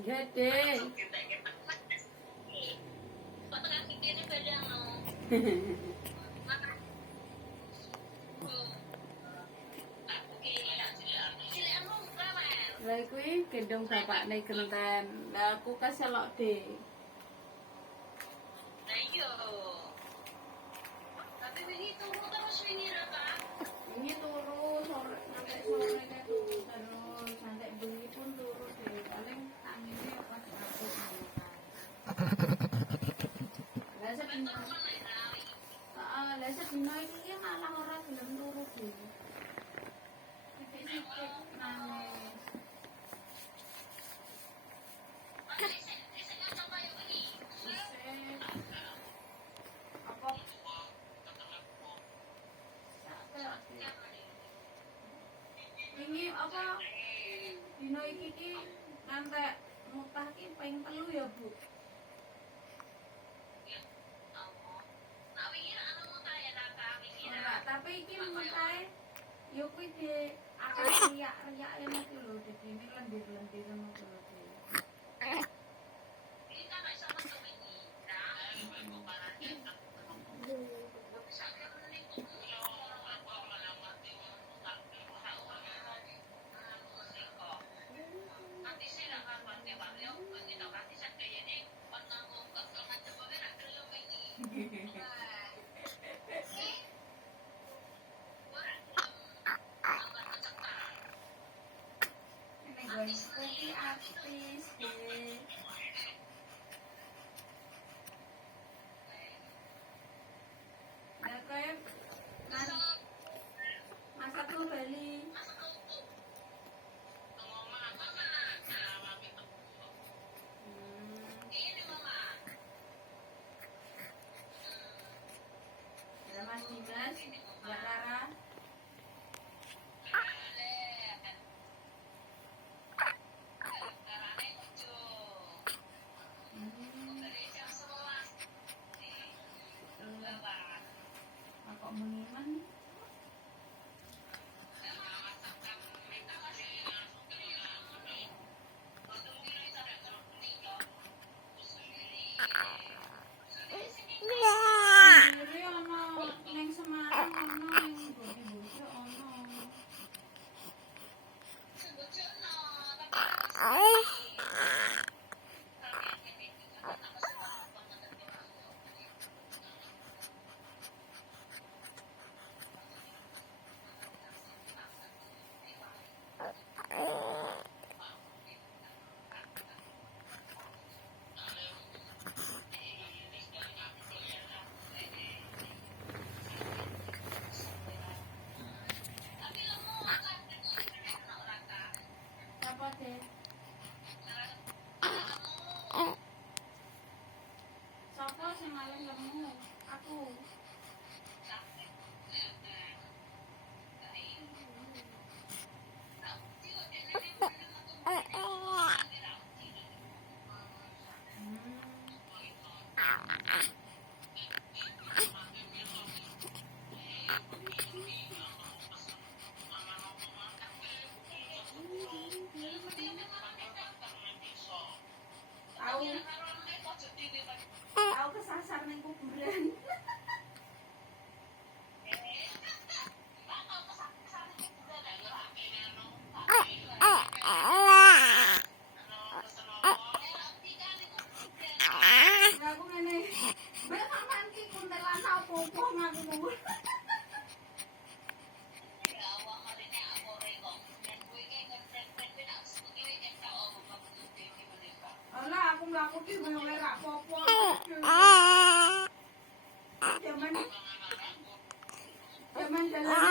Gede. Lah kuwi gendong bapakne genten. Lah aku keselok deh. Lah iya. Tapi wingi turu terus wingi ra, Kak? Ini turu sore sampai sore kayak turu terus sampai bengi pun turu deh. Paling tanginnya pas aku ngono kan. Lah sedina. Heeh, lah sedina iki malah ora gelem turu deh. Sithik-sithik nangis. Ini apa dino iki ngantek mutah ki ping 3 ya, Bu. Ora, tapi iki mutahe yo kuwi di akeh riak-riak ngono lho, dadi ini lendir-lendir ngono lho. Kopi artis deh. Nah, kayak masak tuh Bali. Ada Mas Dimas, Mbak Rara. Kok meniman? Jadi ono neng Semarang ono neng Bojo ono. Apa deh? Sopo sing maling lemu? Aku. Tahu kesasar ning kuburan. Aku ngene. Mbak sampean ki kuntilanak opo ngaku. Alah aku mlaku ki ora apa-apa. Jaman jalan